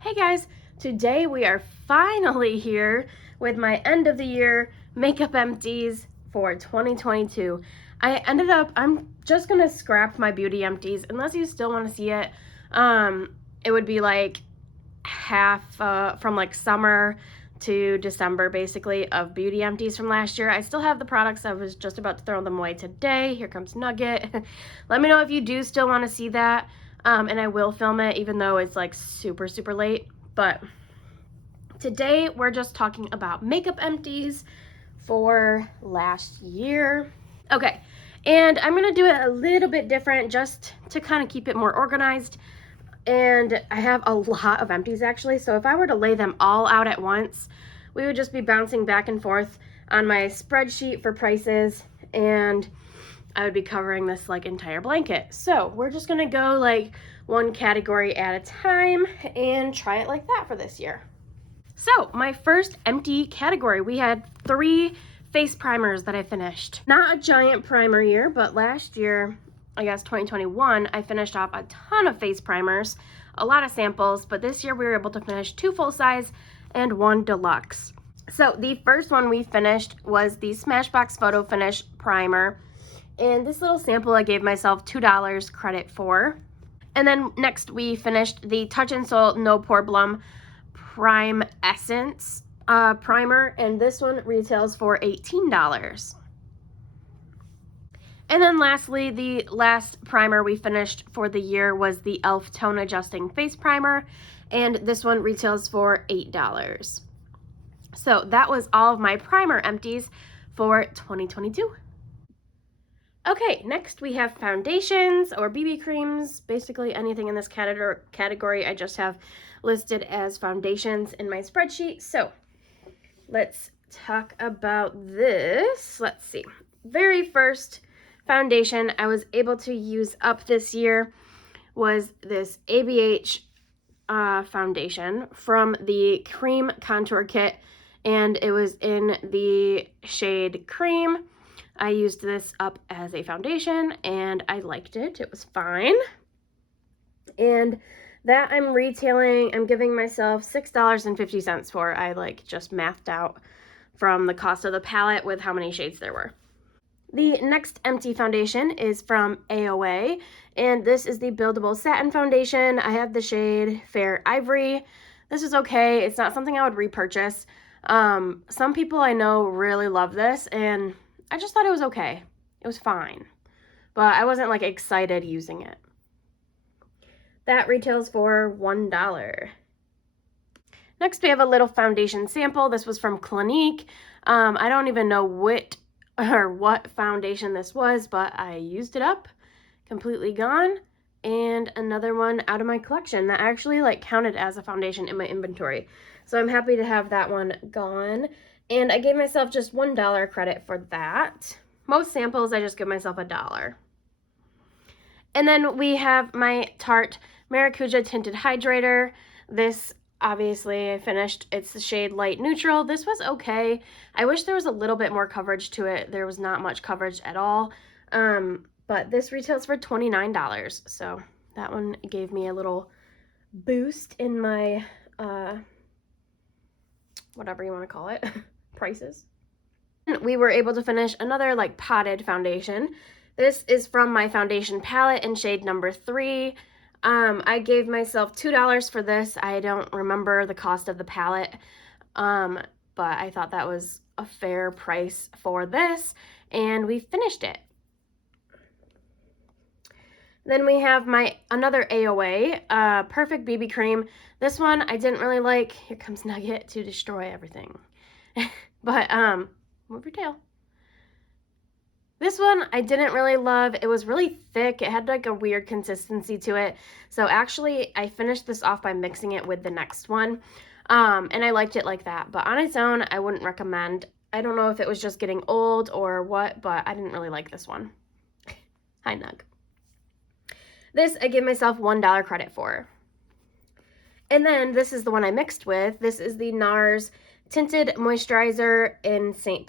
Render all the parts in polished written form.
Hey guys, today we are finally here with my end of the year makeup empties for 2022. I'm just gonna scrap my beauty empties unless you still want to see it. It would be like half from like summer to December basically of beauty empties from last year. I still have the products. I was just about to throw them away today. Here comes Nugget. Let me know if you do still want to see that. And I will film it even though it's like super late. But today we're just talking about makeup empties for last year. Okay, and I'm gonna do it a little bit different just to kind of keep it more organized. And I have a lot of empties actually, so if I were to lay them all out at once, we would just be bouncing back and forth on my spreadsheet for prices, and I would be covering this like entire blanket. So we're just gonna go like one category at a time and try it like that for this year. So my first empty category, we had 3 face primers that I finished. Not a giant primer year, but last year, I guess 2021, I finished off a ton of face primers, a lot of samples, but this year we were able to finish 2 full size and 1 deluxe. So the first one we finished was the Smashbox Photo Finish Primer. And this little sample I gave myself $2 credit for. And then next we finished the Touch in Sol No Problem Prime Essence primer, and this one retails for $18. And then lastly, the last primer we finished for the year was the e.l.f. Tone Adjusting Face Primer, and this one retails for $8. So that was all of my primer empties for 2022. Okay, next we have foundations or BB creams. Basically anything in this category I just have listed as foundations in my spreadsheet. So let's talk about this. Let's see. Very first foundation I was able to use up this year was this ABH foundation from the Cream Contour Kit, and it was in the shade Cream. I used this up as a foundation and I liked it. It was fine. And that I'm giving myself $6.50 for. I like just mathed out from the cost of the palette with how many shades there were. The next empty foundation is from AOA, and this is the Buildable Satin Foundation. I have the shade Fair Ivory. This is okay. It's not something I would repurchase. Some people I know really love this, and I just thought it was okay. It was fine, but I wasn't like excited using it. That retails for $1. Next, we have a little foundation sample. This was from Clinique. I don't even know what foundation this was, but I used it up, completely gone. And another one out of my collection that actually like counted as a foundation in my inventory. So I'm happy to have that one gone. And I gave myself just $1 credit for that. Most samples, I just give myself $1. And then we have my Tarte Maracuja Tinted Hydrator. This, obviously, I finished. It's the shade Light Neutral. This was okay. I wish there was a little bit more coverage to it. There was not much coverage at all. But this retails for $29. So that one gave me a little boost in my, whatever you want to call it, prices. We were able to finish another like potted foundation. This is from my foundation palette in shade number 3. I gave myself $2 for this. I don't remember the cost of the palette, but I thought that was a fair price for this, and we finished it. Then we have another AOA, Perfect BB Cream. This one I didn't really like. Here comes Nugget to destroy everything. But, move your tail. This one I didn't really love. It was really thick. It had like a weird consistency to it. So actually I finished this off by mixing it with the next one. And I liked it like that. But on its own, I wouldn't recommend. I don't know if it was just getting old or what, but I didn't really like this one. Hi, Nug. This I give myself $1 credit for. And then this is the one I mixed with. This is the NARS Tinted Moisturizer in Saint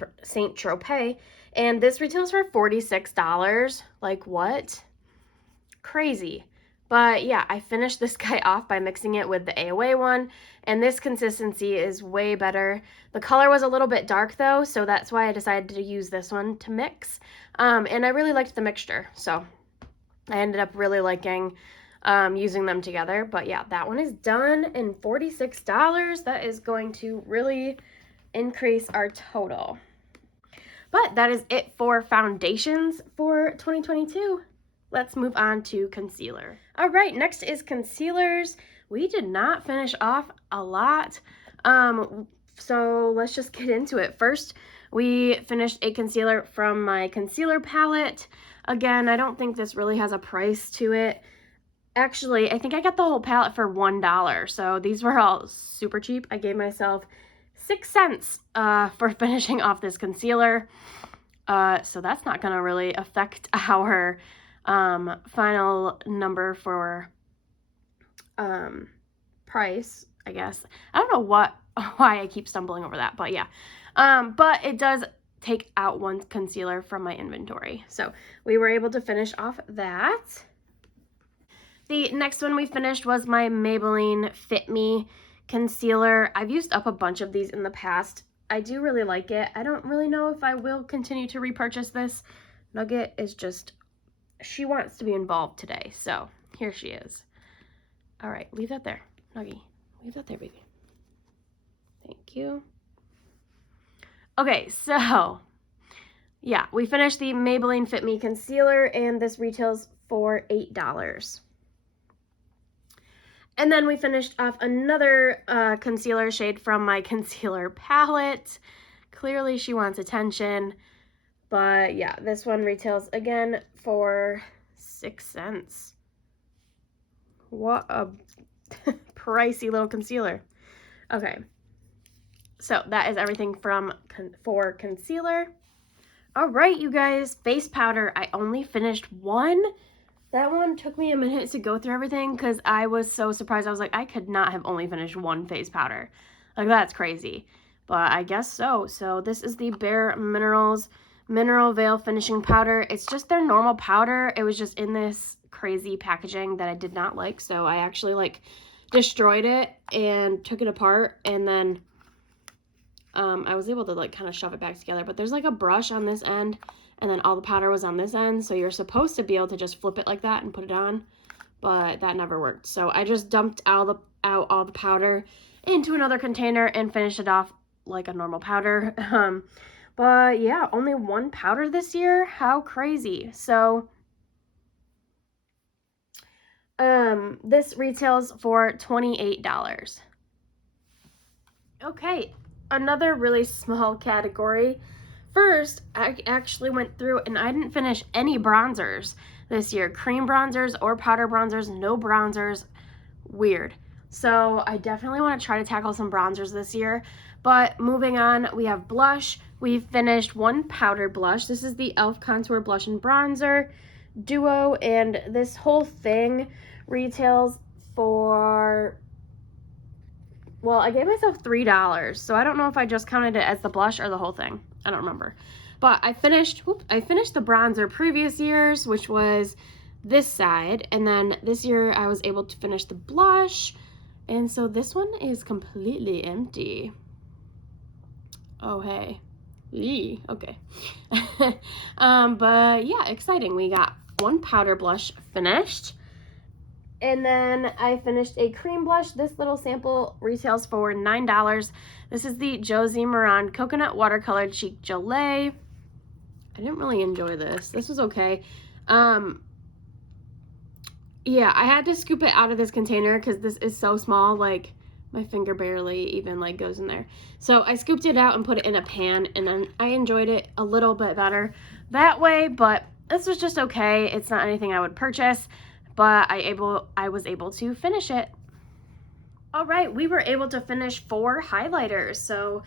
Tropez. And this retails for $46. Like, what? Crazy. But yeah, I finished this guy off by mixing it with the AOA one, and this consistency is way better. The color was a little bit dark though, so that's why I decided to use this one to mix. And I really liked the mixture, so I ended up really liking using them together. But yeah, that one is done, and $46. That is going to really increase our total. But that is it for foundations for 2022. Let's move on to concealer. All right, next is concealers. We did not finish off a lot, so let's just get into it. First, we finished a concealer from my concealer palette. Again, I don't think this really has a price to it. Actually, I think I got the whole palette for $1, so these were all super cheap. I gave myself 6 cents for finishing off this concealer, so that's not gonna really affect our final number for price, I guess. I don't know why I keep stumbling over that, but yeah. But it does take out one concealer from my inventory. So we were able to finish off that. The next one we finished was my Maybelline Fit Me concealer. I've used up a bunch of these in the past. I do really like it. I don't really know if I will continue to repurchase this. Nugget is just, she wants to be involved today, so here she is. All right, leave that there. Nuggie, leave that there, baby. Thank you. Okay, so yeah, we finished the Maybelline Fit Me concealer, and this retails for $8. And then we finished off another concealer shade from my concealer palette. Clearly she wants attention. But yeah, this one retails again for 6 cents. What a pricey little concealer. Okay, so that is everything for concealer. All right, you guys, face powder. I only finished one. That one took me a minute to go through everything because I was so surprised. I was like, I could not have only finished one face powder. Like, that's crazy. But I guess so. So this is the Bare Minerals Mineral Veil Finishing Powder. It's just their normal powder. It was just in this crazy packaging that I did not like. So I actually, like, destroyed it and took it apart. And then I was able to, like, kind of shove it back together. But there's, like, a brush on this end. And then all the powder was on this end, so you're supposed to be able to just flip it like that and put it on, but that never worked. So I just dumped out all the powder into another container and finished it off like a normal powder. But yeah, only one powder this year. How crazy. So this retails for $28. Okay, another really small category. First, I actually went through and I didn't finish any bronzers this year. Cream bronzers or powder bronzers, no bronzers. Weird. So I definitely want to try to tackle some bronzers this year. But moving on, we have blush. We finished one powder blush. This is the e.l.f. Contour Blush and Bronzer Duo. And this whole thing retails for... well, I gave myself $3, so I don't know if I just counted it as the blush or the whole thing. I don't remember. But I finished the bronzer previous years, which was this side. And then this year I was able to finish the blush. And so this one is completely empty. Oh, hey. Eee, okay. But yeah, exciting. We got one powder blush finished. And then I finished a cream blush. This little sample retails for $9. This is the Josie Maran Coconut Watercolor Cheek Gelée. I didn't really enjoy this. This was okay. Yeah, I had to scoop it out of this container because this is so small. Like, my finger barely even, like, goes in there. So I scooped it out and put it in a pan, and then I enjoyed it a little bit better that way. But this was just okay. It's not anything I would purchase. But I was able to finish it. All right, we were able to finish 4 highlighters. So,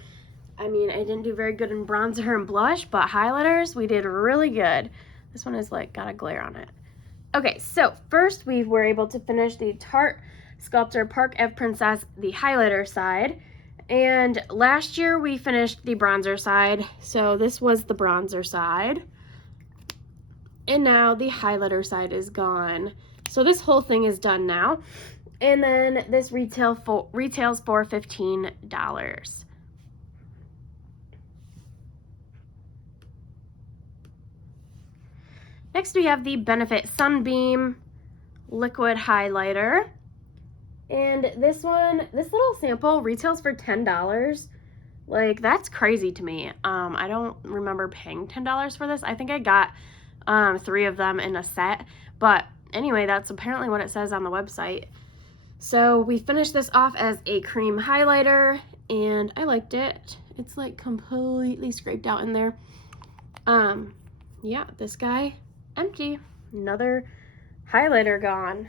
I mean, I didn't do very good in bronzer and blush, but highlighters, we did really good. This one is like got a glare on it. Okay, so first we were able to finish the Tarte Sculptor Park Eve Princess, the highlighter side. And last year we finished the bronzer side. So this was the bronzer side. And now the highlighter side is gone. So this whole thing is done now. And then this retails for $15. Next we have the Benefit Sunbeam Liquid Highlighter. And this little sample retails for $10. Like, that's crazy to me. I don't remember paying $10 for this. I think I got 3 of them in a set. But anyway, that's apparently what it says on the website. So we finished this off as a cream highlighter, and I liked it. It's like completely scraped out in there. Yeah, this guy, empty. Another highlighter gone.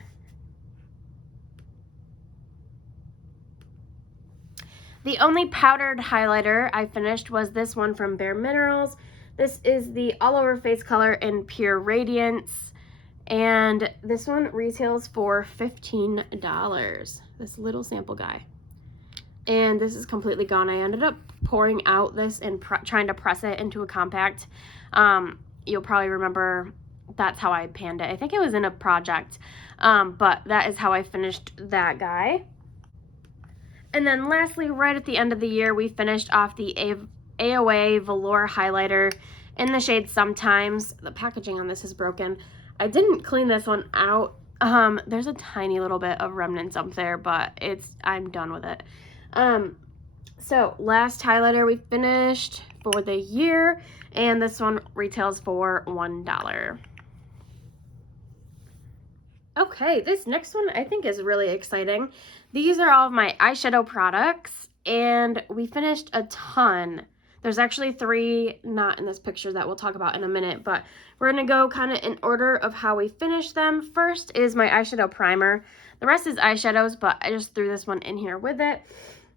The only powdered highlighter I finished was this one from Bare Minerals. This is the All Over Face color in Pure Radiance. And this one retails for $15. This little sample guy. And this is completely gone. I ended up pouring out this and trying to press it into a compact. You'll probably remember that's how I panned it. I think it was in a project. But that is how I finished that guy. And then lastly, right at the end of the year, we finished off the AOA Velour Highlighter in the shade Sometimes. The packaging on this is broken. I didn't clean this one out. There's a tiny little bit of remnants up there, but I'm done with it. So last highlighter we finished for the year, and this one retails for $1. Okay, this next one I think is really exciting. These are all of my eyeshadow products, and we finished a ton. There's actually 3 not in this picture that we'll talk about in a minute, but we're going to go kind of in order of how we finished them. First is my eyeshadow primer. The rest is eyeshadows, but I just threw this one in here with it.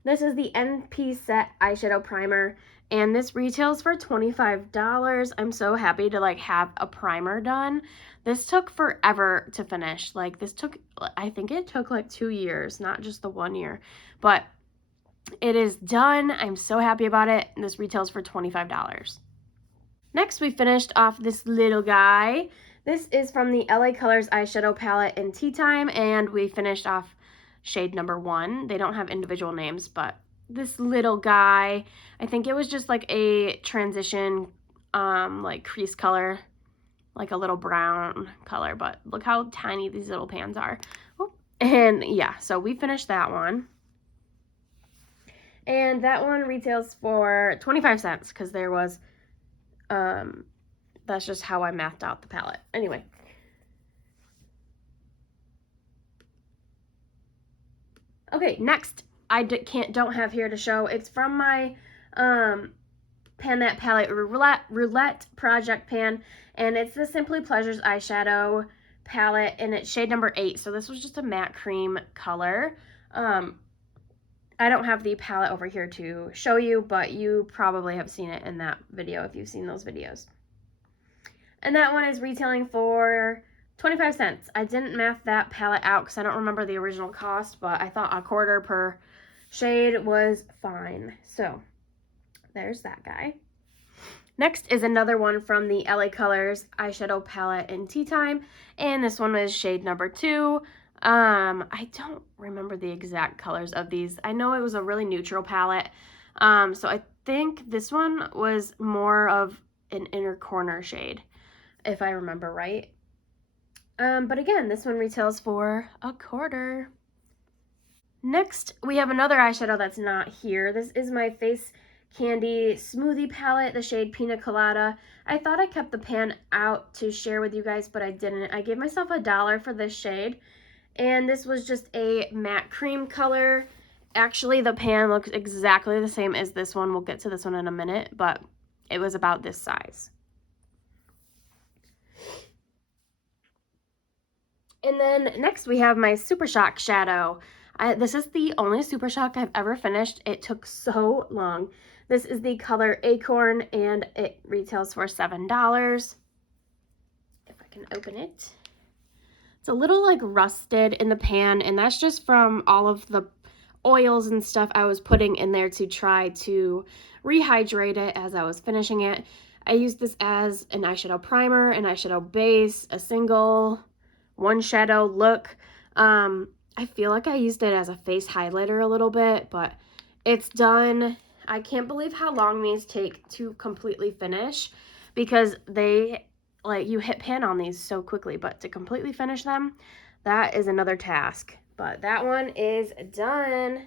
This is the NP Set eyeshadow primer, and this retails for $25. I'm so happy to have a primer done. This took forever to finish. I think it took 2 years, not just the 1 year, but it is done. I'm so happy about it. This retails for $25. Next, we finished off this little guy. This is from the LA Colors eyeshadow palette in Tea Time, and we finished off shade number 1. They don't have individual names, but this little guy, I think it was just like a transition, crease color, like a little brown color, but look how tiny these little pans are. Oh, and yeah, so we finished that one. And that one retails for 25 cents because there was, that's just how I mathed out the palette. Anyway. Okay, next, I don't have here to show. It's from my Pan That Palette Roulette Project Pan, and it's the Simply Pleasures eyeshadow palette, and it's shade number 8. So this was just a matte cream color. I don't have the palette over here to show you, but you probably have seen it in that video if you've seen those videos. And that one is retailing for 25 cents. I didn't math that palette out because I don't remember the original cost, but I thought $1/4 per shade was fine. So there's that guy. Next is another one from the LA Colors eyeshadow palette in Tea Time, and this one is shade number 2. I don't remember the exact colors of these. I know it was a really neutral palette, so I think this one was more of an inner corner shade, if I remember right. But again, this one retails for $1/4. Next, we have another eyeshadow that's not here. This is my Face Candy Smoothie palette, the shade Pina Colada. I thought I kept the pan out to share with you guys, but I didn't. I gave myself $1 for this shade, and this was just a matte cream color. Actually, the pan looks exactly the same as this one. We'll get to this one in a minute, but it was about this size. And then next we have my Super Shock shadow. This is the only Super Shock I've ever finished. It took so long. This is the color Acorn, and it retails for $7. If I can open it. It's a little rusted in the pan, and that's just from all of the oils and stuff I was putting in there to try to rehydrate it as I was finishing it. I used this as an eyeshadow primer, an eyeshadow base, a single one shadow look. I feel like I used it as a face highlighter a little bit, but it's done. I can't believe how long these take to completely finish, because they, like, you hit pan on these so quickly, but to completely finish them, that is another task. But that one is done.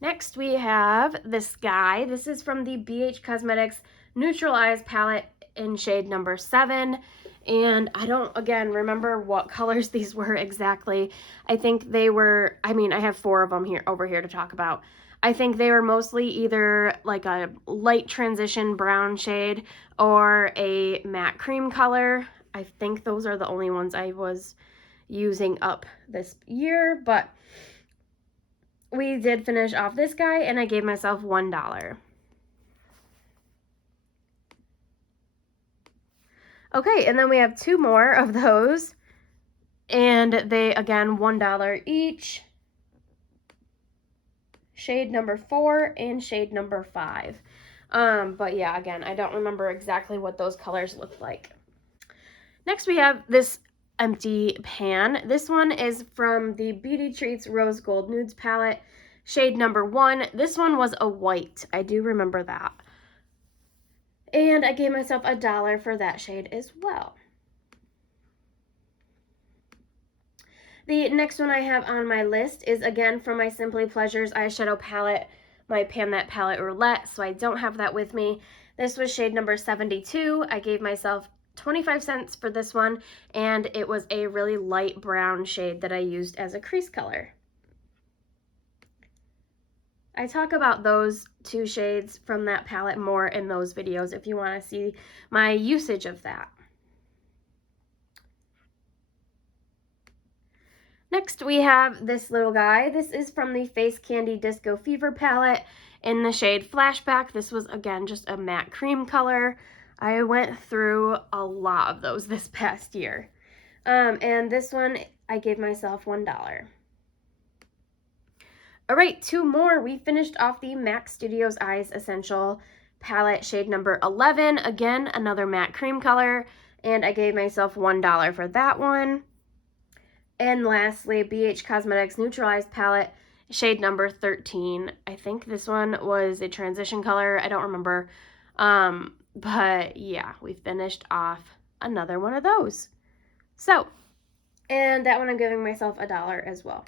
Next we have this guy. This is from the BH Cosmetics Neutral Eyes palette in shade number 7. And I don't, again, remember what colors these were exactly. I think they were, I mean, I have 4 of them over here to talk about. I think they were mostly either like a light transition brown shade or a matte cream color. I think those are the only ones I was using up this year, but we did finish off this guy, and I gave myself $1. Okay, and then we have 2 more of those, and they, again, $1 each. Shade number 4 and shade number 5. But yeah, again, I don't remember exactly what those colors looked like. Next we have this empty pan. This one is from the Beauty Treats Rose Gold Nudes palette, shade number 1. This one was a white. I do remember that. And I gave myself $1 for that shade as well. The next one I have on my list is, again, from my Simply Pleasures eyeshadow palette, my Pan That Palette Roulette, so I don't have that with me. This was shade number 72. I gave myself 25 cents for this one, and it was a really light brown shade that I used as a crease color. I talk about those 2 shades from that palette more in those videos if you want to see my usage of that. Next we have this little guy. This is from the Face Candy Disco Fever palette in the shade Flashback. This was, again, just a matte cream color. I went through a lot of those this past year. And this one, I gave myself $1. All right, 2 more. We finished off the MAC Studios Eyes Essential palette, shade number 11. Again, another matte cream color, and I gave myself $1 for that one. And lastly, BH Cosmetics Neutral Eyes palette, shade number 13. I think this one was a transition color. I don't remember. But yeah, we finished off another one of those. So, and that one I'm giving myself $1 as well.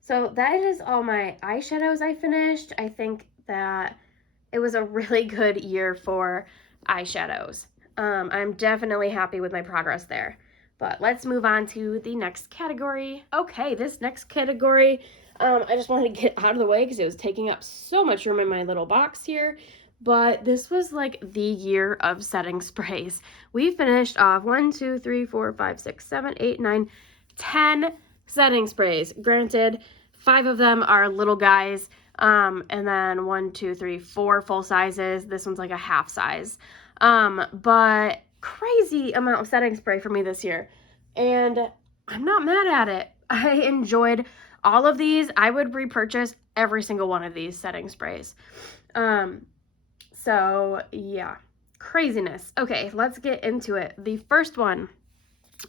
So that is all my eyeshadows I finished. I think that it was a really good year for eyeshadows. I'm definitely happy with my progress there. But let's move on to the next category. Okay, this next category, I just wanted to get out of the way because it was taking up so much room in my little box here. But this was like the year of setting sprays. We finished off 1, 2, 3, 4, 5, 6, 7, 8, 9, 10 setting sprays. Granted, 5 of them are little guys, and then 1, 2, 3, 4 full sizes. This one's like a half size. But crazy amount of setting spray for me this year, and I'm not mad at it. I enjoyed all of these. I would repurchase every single one of these setting sprays. So yeah, craziness. Okay, let's get into it. The first one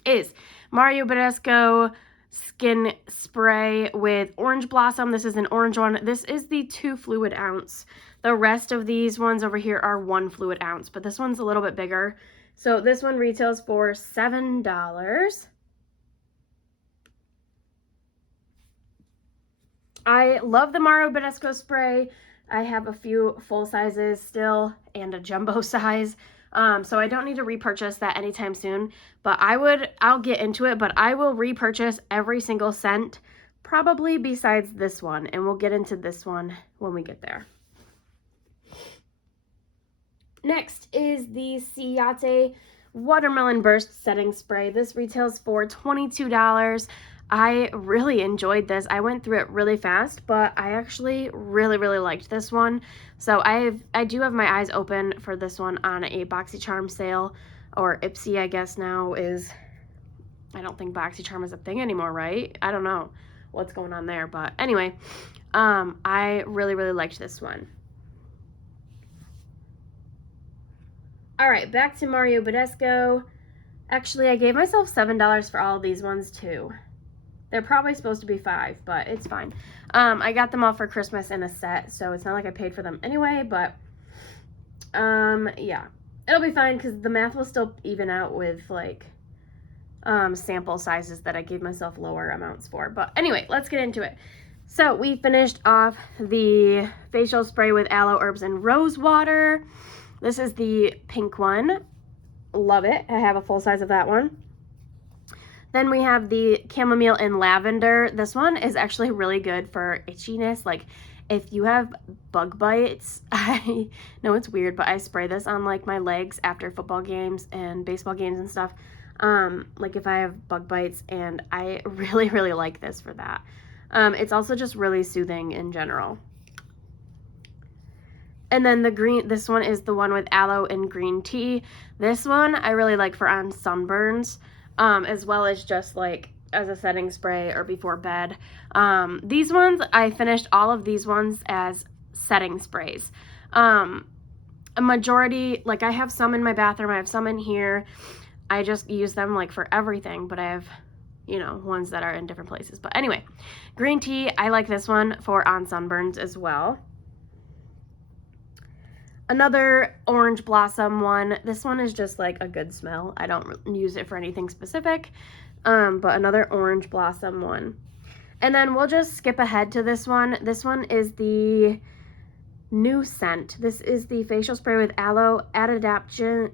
is Mario Badescu Skin Spray with Orange Blossom. This is an orange one. This is the 2 fluid ounce. The rest of these ones over here are 1 fluid ounce, but this one's a little bit bigger. So this one retails for $7. I love the Mario Badescu spray. I have a few full sizes still and a jumbo size. So I don't need to repurchase that anytime soon, but I'll get into it, but I will repurchase every single scent, probably besides this one, and we'll get into this one when we get there. Next is the Ciate Watermelon Burst Setting Spray. This retails for $22. I really enjoyed this. I went through it really fast, but I actually really liked this one. So I do have my eyes open for this one on a BoxyCharm sale, or Ipsy, I guess now is. I don't think BoxyCharm is a thing anymore, right? I don't know what's going on there, but anyway, I really liked this one. All right, back to Mario Badescu. Actually, I gave myself $7 for all of these ones too. They're probably supposed to be $5, but it's fine. I got them all for Christmas in a set, so it's not like I paid for them anyway, but yeah. It'll be fine because the math will still even out with like sample sizes that I gave myself lower amounts for. But anyway, let's get into it. So we finished off the facial spray with aloe, herbs, and rose water. This is the pink one. Love it. I have a full size of that one. Then we have the chamomile and lavender. This one is actually really good for itchiness. Like if you have bug bites, I know it's weird, but I spray this on like my legs after football games and baseball games and stuff. Like if I have bug bites, and I really, really like this for that. It's also just really soothing in general. And then the green, this one is the one with aloe and green tea. This one I really like for on sunburns, as well as just like as a setting spray or before bed. These ones, I finished all of these ones as setting sprays. A majority, like I have some in my bathroom, I have some in here. I just use them like for everything, but I have, you know, ones that are in different places. But anyway, green tea, I like this one for on sunburns as well. Another orange blossom one. This one is just like a good smell. I don't use it for anything specific, but another orange blossom one. And then we'll just skip ahead to this one. This one is the new scent. This is the facial spray with aloe, adaptogens,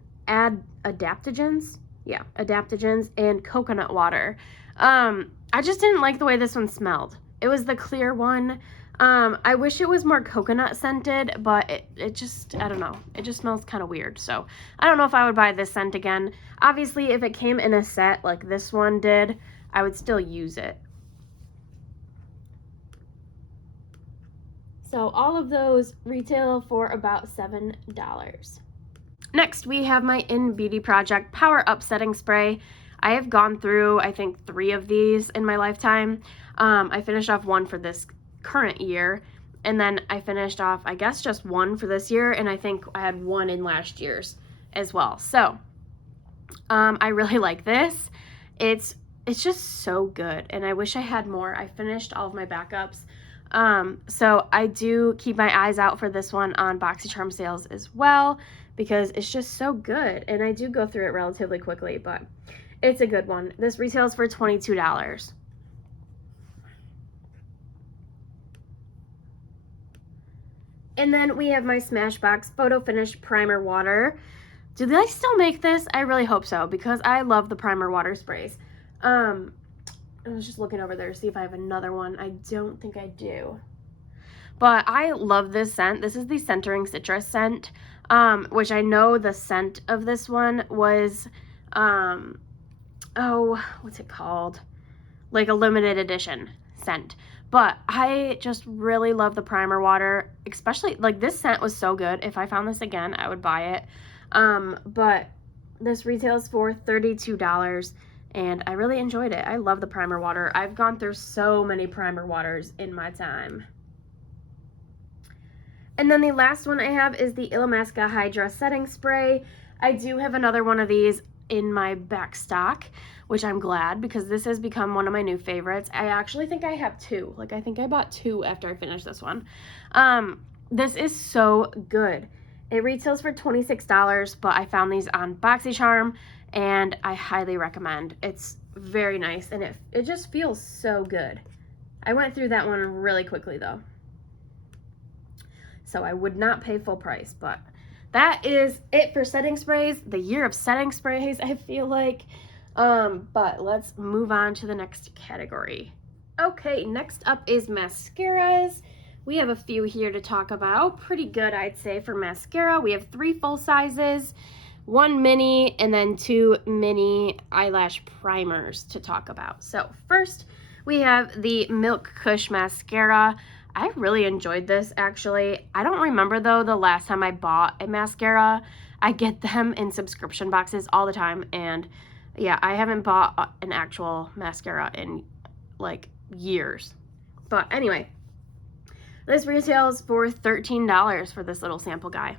yeah, adaptogens, and coconut water. I just didn't like the way this one smelled. It was the clear one. I wish it was more coconut scented, but it just, I don't know, it just smells kind of weird. So I don't know if I would buy this scent again. Obviously, if it came in a set like this one did, I would still use it. So all of those retail for about $7. Next, we have my In Beauty Project Power Up Setting Spray. I have gone through, I think, 3 of these in my lifetime. I finished off one for this current year, and then I finished off, I guess, just one for this year, and I think I had one in last year's as well. So I really like this. It's just so good, and I wish I had more. I finished all of my backups. So I do keep my eyes out for this one on BoxyCharm sales as well, because it's just so good, and I do go through it relatively quickly, but it's a good one. This retails for $22. And then we have my Smashbox Photo Finish Primer Water. Do they still make this? I really hope so, because I love the primer water sprays. I was just looking over there to see if I have another one. I don't think I do. But I love this scent. This is the Centering Citrus scent, which I know the scent of this one was, oh, what's it called? Like a limited edition scent. But I just really love the primer water, especially, like, this scent was so good. If I found this again, I would buy it. But this retails for $32, and I really enjoyed it. I love the primer water. I've gone through so many primer waters in my time. And then the last one I have is the Illamasqua Hydra Setting Spray. I do have another one of these in my back stock, which I'm glad, because this has become one of my new favorites. I actually think I have 2. Like, I think I bought 2 after I finished this one. This is so good. It retails for $26, but I found these on BoxyCharm, and I highly recommend. It's very nice, and it just feels so good. I went through that one really quickly, though. So I would not pay full price, but that is it for setting sprays. The year of setting sprays, I feel like. But let's move on to the next category. Okay, next up is mascaras. We have a few here to talk about. Pretty good, I'd say, for mascara. We have 3 full sizes, 1 mini, and then 2 mini eyelash primers to talk about. So first, we have the Milk Kush mascara. I really enjoyed this, actually. I don't remember, though, the last time I bought a mascara. I get them in subscription boxes all the time, and yeah, I haven't bought an actual mascara in, like, years. But anyway, this retails for $13 for this little sample guy.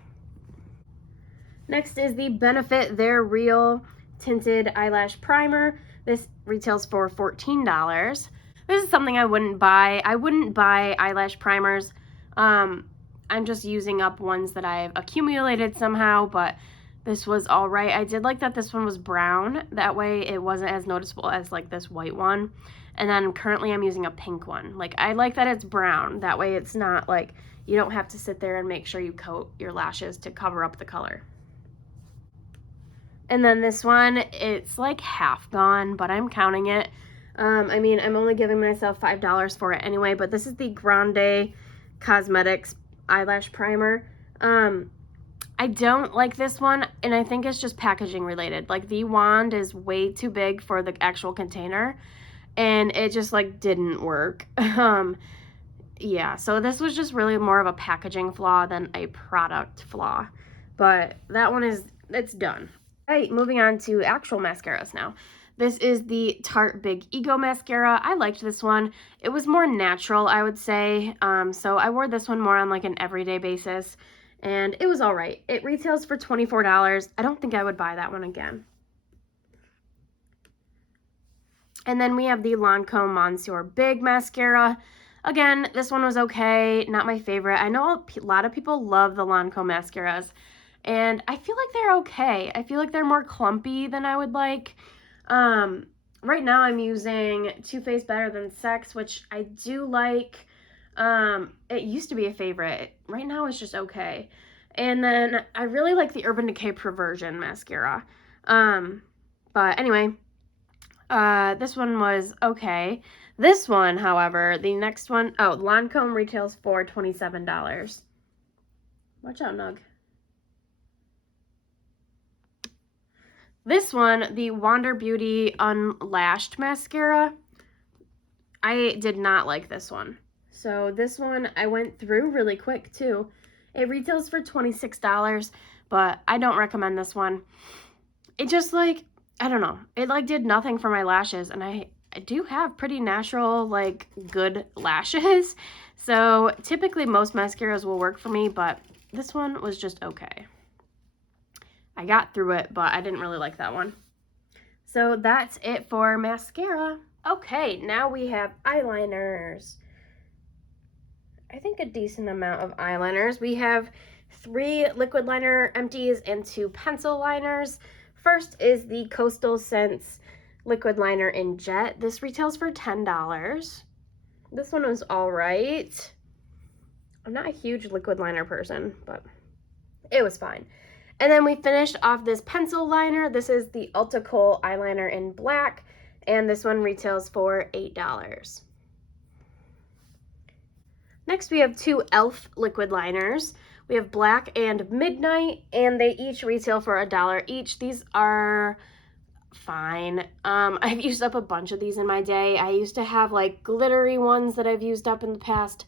Next is the Benefit They're Real tinted eyelash primer. This retails for $14. This is something I wouldn't buy. I wouldn't buy eyelash primers. I'm just using up ones that I've accumulated somehow, but this was all right. I did like that this one was brown. That way it wasn't as noticeable as like this white one. And then currently I'm using a pink one. Like, I like that it's brown. That way it's not like you don't have to sit there and make sure you coat your lashes to cover up the color. And then this one, it's like half gone, but I'm counting it. I mean, I'm only giving myself $5 for it anyway, but this is the Grande Cosmetics eyelash primer. I don't like this one, and I think it's just packaging related. Like, the wand is way too big for the actual container, and it just like didn't work. Yeah, so this was just really more of a packaging flaw than a product flaw, but that one it's done. All right, moving on to actual mascaras now. This is the Tarte Big Ego mascara. I liked this one. It was more natural, I would say. So I wore this one more on like an everyday basis, and it was all right. It retails for $24. I don't think I would buy that one again. And then we have the Lancome Monsieur Big mascara. Again, this one was okay, not my favorite. I know a lot of people love the Lancome mascaras, and I feel like they're okay. I feel like they're more clumpy than I would like. Right now I'm using Too Faced Better Than Sex, which I do like. It used to be a favorite. Right now it's just okay. And then I really like the Urban Decay Perversion mascara. But anyway, this one was okay. This one, however, the next one, Lancome retails for $27. Watch out, Nug. This one, the Wander Beauty Unlashed mascara, I did not like this one. So this one I went through really quick too. It retails for $26, but I don't recommend this one. It just like, I don't know, it like did nothing for my lashes, and I do have pretty natural, like, good lashes. So typically most mascaras will work for me, but this one was just okay. I got through it, but I didn't really like that one. So that's it for mascara. Okay, now we have eyeliners. I think a decent amount of eyeliners. We have 3 liquid liner empties and 2 pencil liners. First is the Coastal Scents liquid liner in jet. This retails for $10. This one was all right. I'm not a huge liquid liner person, but it was fine. And then we finished off this pencil liner. This is the Ulta Kohl eyeliner in black, and this one retails for $8. Next, we have 2 e.l.f. liquid liners. We have black and midnight, and they each retail for $1 each. These are fine. I've used up a bunch of these in my day. I used to have like glittery ones that I've used up in the past.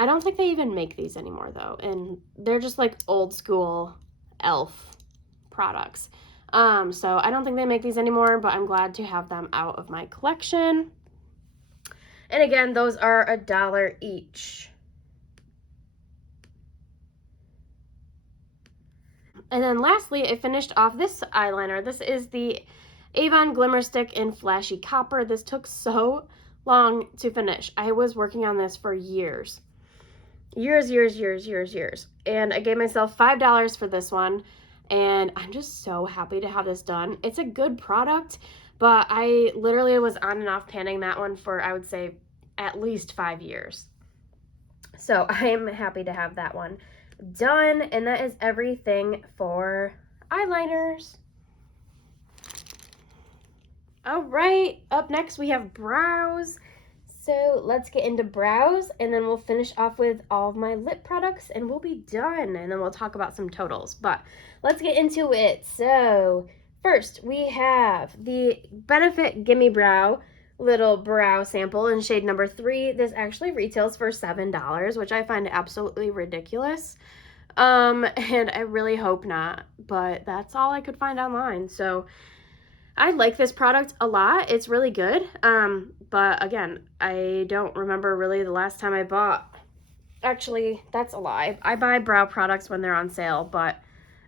I don't think they even make these anymore though, and they're just like old school e.l.f. products. So I don't think they make these anymore, but I'm glad to have them out of my collection. And again, those are $1 each. And then lastly, I finished off this eyeliner. This is the Avon Glimmer Stick in Flashy Copper. This took so long to finish. I was working on this for years. Years. And I gave myself $5 for this one, and I'm just so happy to have this done. It's a good product, but I literally was on and off panning that one for, I would say, at least 5 years. So I am happy to have that one done, and that is everything for eyeliners. All right, up next we have brows. So let's get into brows, and then we'll finish off with all of my lip products, and we'll be done, and then we'll talk about some totals. But let's get into it. So first, we have the Benefit Gimme Brow little brow sample in shade number 3. This actually retails for $7, which I find absolutely ridiculous. And I really hope not, but that's all I could find online. So I like this product a lot. It's really good. But again, I don't remember really the last time I bought. Actually, that's a lie. I buy brow products when they're on sale, but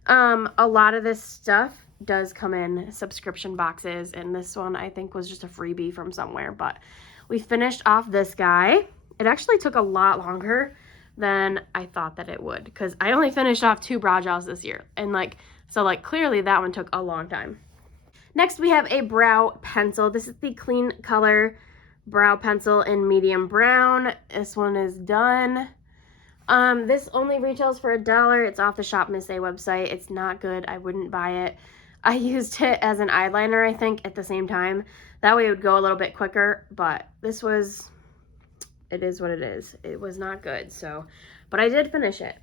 a lot of this stuff does come in subscription boxes, and this one I think was just a freebie from somewhere. But we finished off this guy. It actually took a lot longer than I thought that it would, because I only finished off 2 brow gels this year, and so clearly that one took a long time. Next we have a brow pencil. This is the Clean Color brow pencil in medium brown. This one is done. This only retails for $1. It's off the Shop Miss A website. It's not good. I wouldn't buy it. I used it as an eyeliner, I think, at the same time. That way it would go a little bit quicker, but this was, it is what it is. It was not good, so, but I did finish it.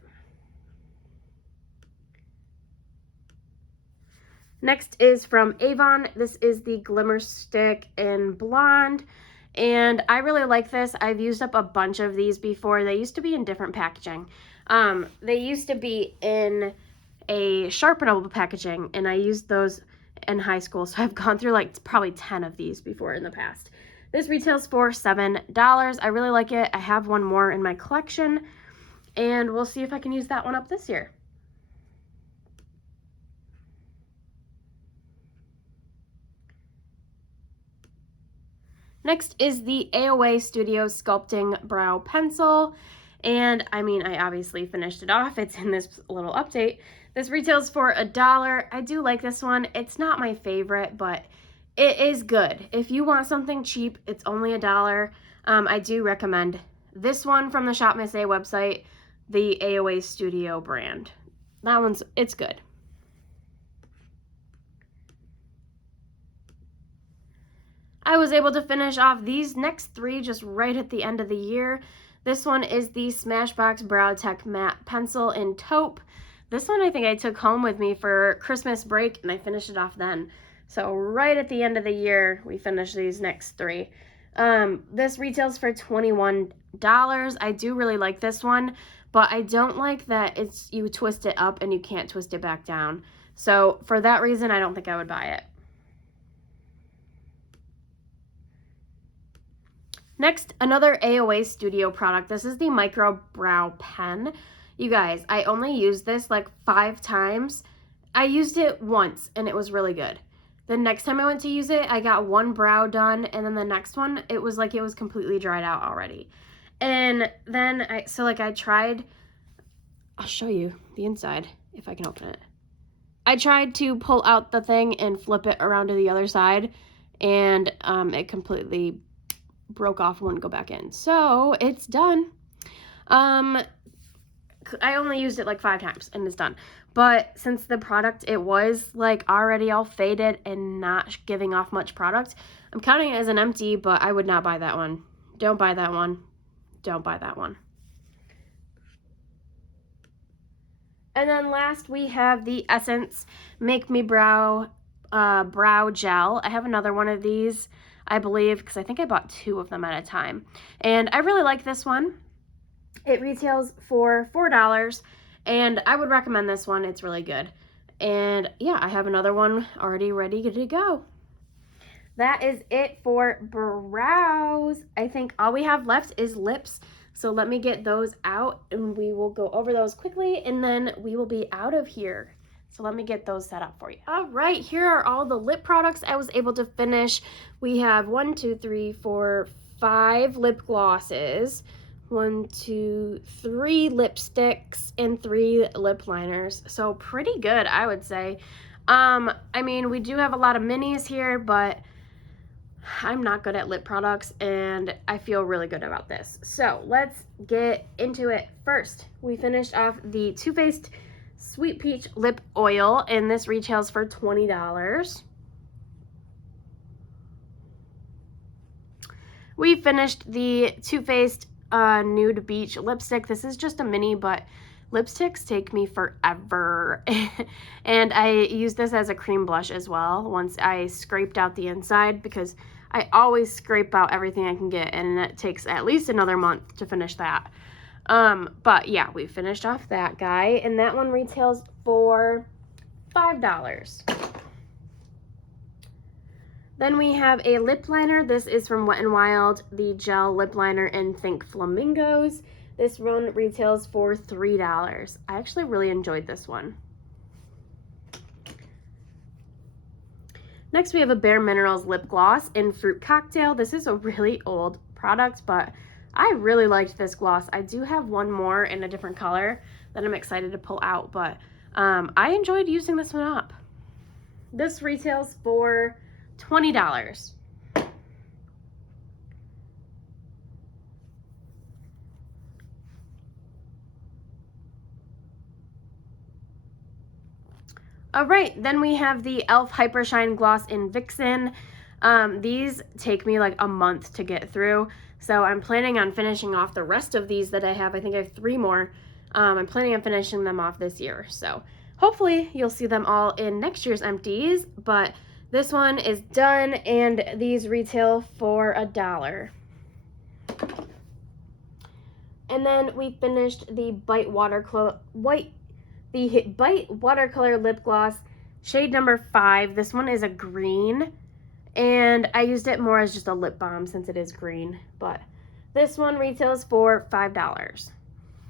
Next is from Avon. This is the Glimmer Stick in Blonde, and I really like this. I've used up a bunch of these before. They used to be in different packaging. They used to be in a sharpenable packaging, and I used those in high school, so I've gone through like probably 10 of these before in the past. This retails for $7. I really like it. I have one more in my collection, and we'll see if I can use that one up this year. Next is the AOA Studio Sculpting Brow Pencil, and I mean, I obviously finished it off. It's in this little update. This retails for $1. I do like this one. It's not my favorite, but it is good. If you want something cheap, it's only $1. I do recommend this one from the Shop Miss A website, the AOA Studio brand. That one's, it's good. I was able to finish off these next 3 just right at the end of the year. This one is the Smashbox Brow Tech Matte Pencil in Taupe. This one I think I took home with me for Christmas break, and I finished it off then. So right at the end of the year, we finished these next 3. This retails for $21. I do really like this one, but I don't like that you twist it up and you can't twist it back down. So for that reason, I don't think I would buy it. Next, another AOA Studio product. This is the Micro Brow Pen. You guys, I only used this like 5 times. I used it once and it was really good. The next time I went to use it, I got 1 brow done, and then the next one, it was like it was completely dried out already. And then I tried, I'll show you the inside if I can open it. I tried to pull out the thing and flip it around to the other side, and it completely broke off and wouldn't go back in. So it's done. I only used it like 5 times and it's done. But since the product, it was like already all faded and not giving off much product, I'm counting it as an empty, but I would not buy that one. Don't buy that one. Don't buy that one. And then last we have the Essence Make Me Brow Brow Gel. I have another one of these, I believe, because I think I bought 2 of them at a time. And I really like this one. It retails for $4, and I would recommend this one. It's really good. And yeah, I have another one already ready to go. That is it for brows. I think all we have left is lips. So let me get those out, and we will go over those quickly, and then we will be out of here. So let me get those set up for you. All right, here are all the lip products I was able to finish. We have 5 lip glosses, 3 lipsticks, and 3 lip liners. So pretty good, I would say. I mean, we do have a lot of minis here, but I'm not good at lip products, and I feel really good about this. So let's get into it. First, we finished off the Too Faced Sweet Peach Lip Oil, and this retails for $20. We finished the Too Faced Nude Beach Lipstick. This is just a mini, but lipsticks take me forever. And I use this as a cream blush as well once I scraped out the inside, because I always scrape out everything I can get, and it takes at least another month to finish that. But yeah, we finished off that guy, and that one retails for $5. Then we have a lip liner. This is from Wet n Wild, the gel lip liner in Think Flamingos. This one retails for $3. I actually really enjoyed this one. Next, we have a Bare Minerals lip gloss in Fruit Cocktail. This is a really old product, but I really liked this gloss. I do have one more in a different color that I'm excited to pull out, but I enjoyed using this one up. This retails for $20. All right, then we have the e.l.f. Hyper Shine Gloss in Vixen. These take me like a month to get through, so I'm planning on finishing off the rest of these that I have. I think I have 3 more. I'm planning on finishing them off this year, so hopefully you'll see them all in next year's Empties, but this one is done, and these retail for $1. And then we finished the Bite Watercolor Lip Gloss, shade number 5. This one is a green, and I used it more as just a lip balm since it is green, but this one retails for $5.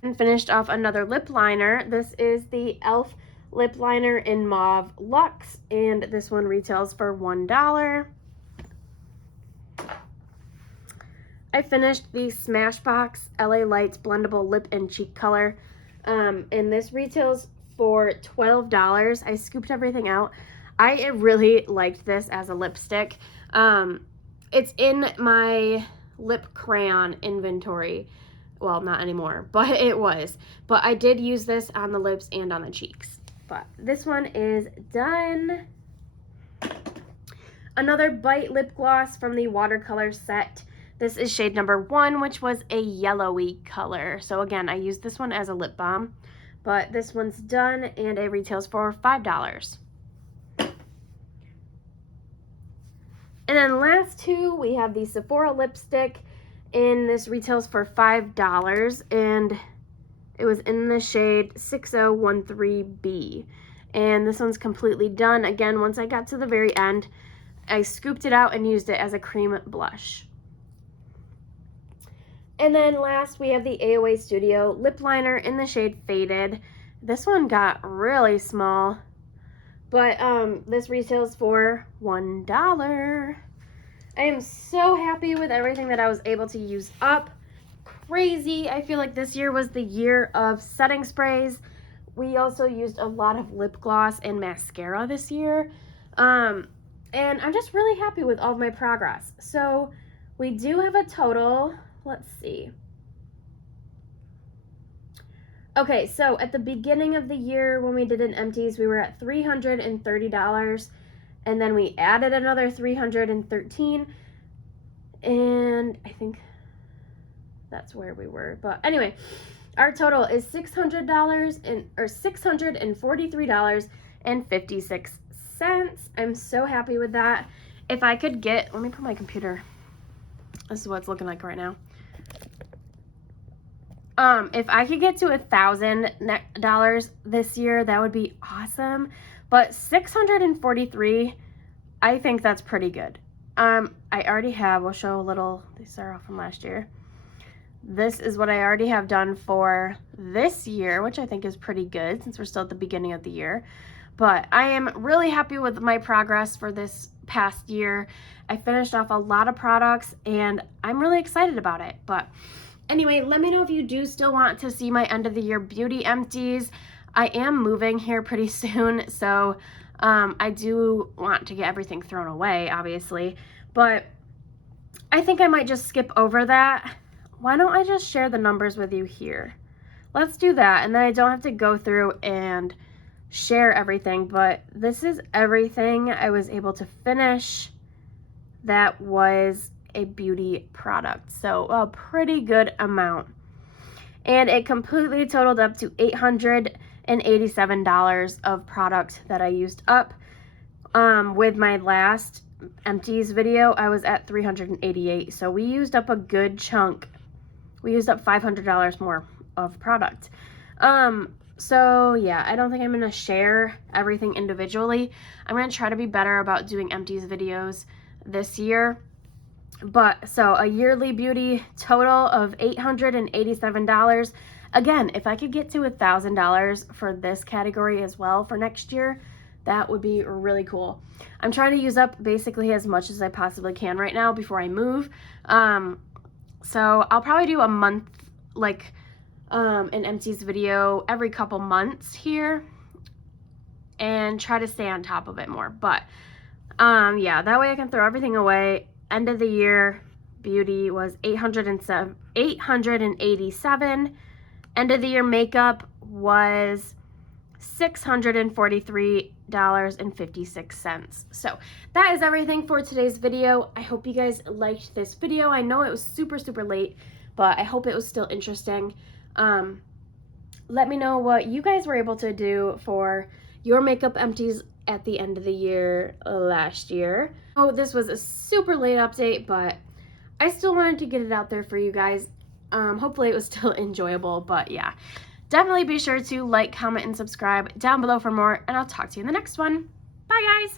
And finished off another lip liner. This is the e.l.f. lip liner in Mauve Luxe, and this one retails for $1. I finished the Smashbox LA Lights Blendable Lip and Cheek Color, and this retails for $12. I scooped everything out. I really liked this as a lipstick. It's in my lip crayon inventory. Well, not anymore, but it was. But I did use this on the lips and on the cheeks. But this one is done. Another Bite lip gloss from the watercolor set. This is shade number 1, which was a yellowy color. So again, I used this one as a lip balm, but this one's done and it retails for $5. And then last 2, we have the Sephora lipstick, and this retails for $5, and it was in the shade 6013B. And this one's completely done. Again, once I got to the very end, I scooped it out and used it as a cream blush. And then last, we have the AOA Studio lip liner in the shade Faded. This one got really small, but this retails for $1. I am so happy with everything that I was able to use up. Crazy. I feel like this year was the year of setting sprays. We also used a lot of lip gloss and mascara this year. And I'm just really happy with all of my progress. So we do have a total, let's see. Okay, so at the beginning of the year when we did an Empties, we were at $330, and then we added another $313, and I think that's where we were. But anyway, our total is $643.56. I'm so happy with that. If I could get, let me put my computer. This is what it's looking like right now. If I could get to $1,000 this year, that would be awesome. But $643, I think that's pretty good. I already have, we'll show a little, these are all from last year. This is what I already have done for this year, which I think is pretty good since we're still at the beginning of the year. But I am really happy with my progress for this past year. I finished off a lot of products and I'm really excited about it. But anyway, let me know if you do still want to see my end of the year beauty empties. I am moving here pretty soon, so I do want to get everything thrown away, obviously. But I think I might just skip over that. Why don't I just share the numbers with you here? Let's do that, and then I don't have to go through and share everything, but this is everything I was able to finish that was a beauty product. So a pretty good amount. And it completely totaled up to $887 of product that I used up. With my last Empties video, I was at $388. So we used up a good chunk. We used up $500 more of product. So yeah, I don't think I'm gonna share everything individually. I'm gonna try to be better about doing Empties videos this year. But so a yearly beauty total of $887. Again, if I could get to $1,000 for this category as well for next year, That would be really cool. I'm trying to use up basically as much as I possibly can right now before I move. So I'll probably do a month, like an Empties video every couple months here and try to stay on top of it more. But yeah, that way I can throw everything away. End of the year beauty was $887. End of the year makeup was $643.56. So that is everything for today's video. I hope you guys liked this video. I know it was super late, but I hope it was still interesting. Let me know what you guys were able to do for your makeup empties at the end of the year last year. Oh, this was a super late update, but I still wanted to get it out there for you guys. Hopefully it was still enjoyable, but yeah. Definitely be sure to like, comment, and subscribe down below for more, and I'll talk to you in the next one. Bye, guys!